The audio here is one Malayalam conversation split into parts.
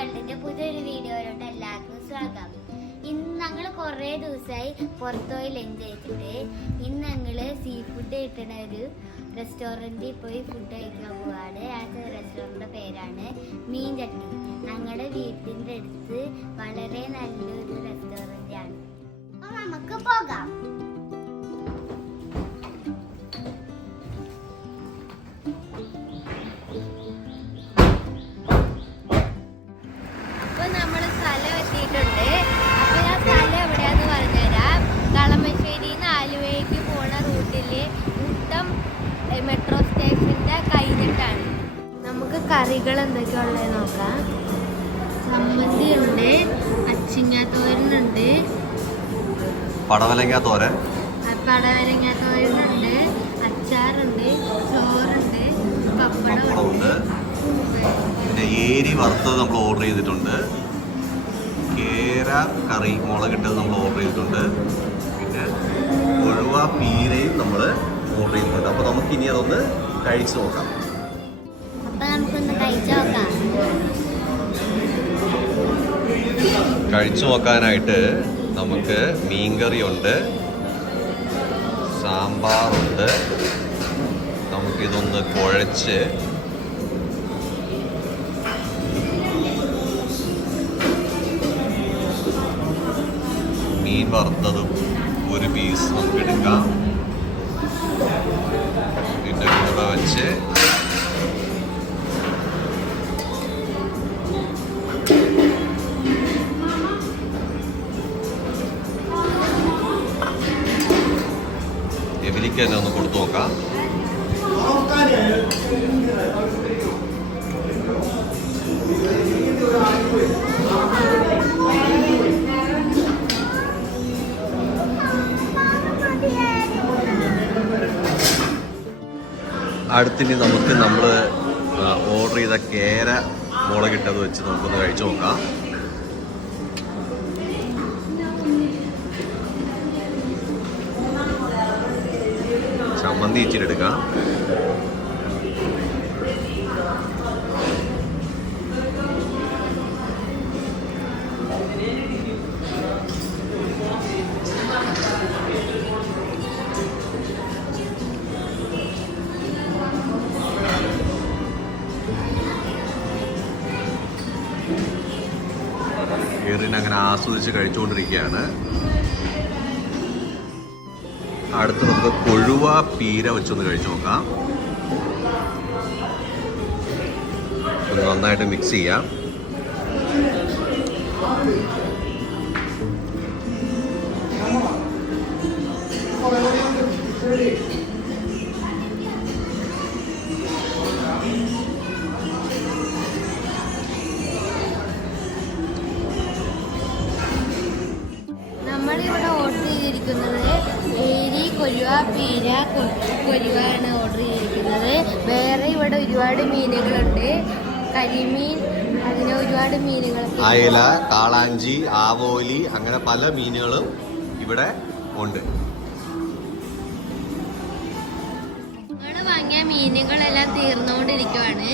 വേൾഡിന്റെ പുതിയൊരു വീഡിയോയിലോട്ട് എല്ലാവർക്കും സ്വാഗതം. ഇന്ന് ഞങ്ങൾ കുറേ ദിവസമായി പുറത്തു പോയി ലഞ്ച് കഴിച്ചിട്ട് ഇന്ന് ഞങ്ങള് സീ ഫുഡ് കിട്ടുന്ന ഒരു റെസ്റ്റോറൻറ്റിൽ പോയി ഫുഡ് കഴിക്കാൻ പോവാണ്. ആ റെസ്റ്റോറൻറ്റിന്റെ പേരാണ് മീൻ ചട്ടി. ഞങ്ങളുടെ വീട്ടിൻ്റെ അടുത്ത് വളരെ നല്ലൊരു റെസ്റ്റോറൻ്റ് ആണ്. അപ്പോൾ നമുക്ക് പോകാം. മെട്രോ സ്റ്റേഷന്റെ കഴിഞ്ഞിട്ടാണ്. നമുക്ക് കറികൾ എന്തൊക്കെയുള്ളത് നോക്കാം. ചമ്മന്തി ഉണ്ട്, അച്ചിങ്ങാത്തോരനുണ്ട്, പടവലങ്ങ തോരൻ, തോരനുണ്ട്, അച്ചാറുണ്ട്, ചോറുണ്ട്, പപ്പടമുണ്ട്, പിന്നെ ഏരി വറുത്തത് നമ്മൾ ഓർഡർ ചെയ്തിട്ടുണ്ട്, കേര കറി മുളകിട്ടത് നമ്മൾ ഓർഡർ ചെയ്തിട്ടുണ്ട്, പിന്നെ കൊഴുവ പീരയും നമ്മൾ ഓർഡർ ചെയ്തിട്ടുണ്ട്. അപ്പോൾ നമുക്ക് ഇനി അതൊന്ന് കഴിച്ചു നോക്കാം. കഴിച്ചു നോക്കാനായിട്ട് നമുക്ക് മീൻകറിയുണ്ട്, സാമ്പാറുണ്ട്. നമുക്കിതൊന്ന് കുഴച്ച് മീൻ വറുത്തതും ഒരു പീസ് നമുക്ക് എടുക്കാം. പിന്നെ കൂടെ വെച്ച് എവലിക്ക് തന്നെ ഒന്ന് കൊടുത്തു നോക്കാം. അടുത്തിനി നമുക്ക് നമ്മൾ ഓർഡർ ചെയ്ത കേര മുളകിട്ടത് വെച്ച് നമുക്കൊന്ന് കഴിച്ചു നോക്കാം. ചമ്മന്തി ഇച്ചിരി എടുക്കാം. കേറിനെ അങ്ങനെ ആസ്വദിച്ച് കഴിച്ചുകൊണ്ടിരിക്കുകയാണ്. അടുത്ത് നമുക്ക് കൊഴുവ പീര വെച്ചൊന്ന് കഴിച്ചു നോക്കാം. ഒന്ന് നന്നായിട്ട് മിക്സ് ചെയ്യാം. നമ്മളിവിടെ ഓർഡർ ചെയ്തിരിക്കുന്നത് ഏരി കൊഴുവ പീര കൊഴുവാണ് ഓർഡർ ചെയ്തിരിക്കുന്നത്. വേറെ ഇവിടെ ഒരുപാട് മീനുകളുണ്ട്, കരിമീൻ, അതിന് ഒരുപാട് മീനുകൾ, അയല, കാളാഞ്ചി, ആവോലി, അങ്ങനെ പല മീനുകളും ഇവിടെ ഉണ്ട്. ഇവിടെ വാങ്ങിയ മീനുകളെല്ലാം തീർന്നുകൊണ്ടിരിക്കുവാണ്.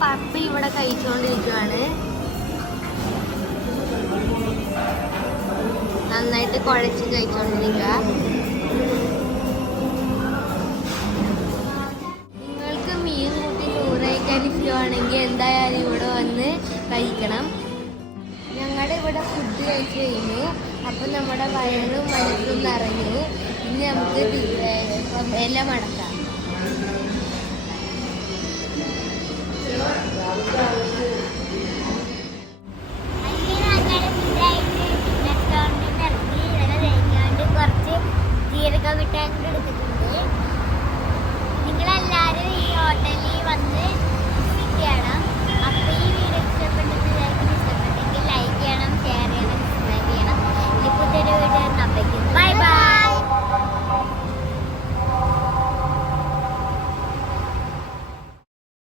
പപ്പി ഇവിടെ കഴിച്ചുകൊണ്ടിരിക്കുകയാണ്. നന്നായിട്ട് കുഴച്ച് കഴിച്ചുകൊണ്ടിരിക്കുക. നിങ്ങൾക്ക് മീൻ കൂട്ടി ചോറ് കഴിക്കാൻ ഇഷ്ടമാണെങ്കിൽ എന്തായാലും ഇവിടെ വന്ന് കഴിക്കണം. ഞങ്ങളുടെ ഇവിടെ ഫുഡ് കഴിച്ചു കഴിഞ്ഞു. അപ്പം നമ്മുടെ വയറും മനസ്സും നിറഞ്ഞു. ഇനി നമുക്ക് എല്ലാം മടക്കാം.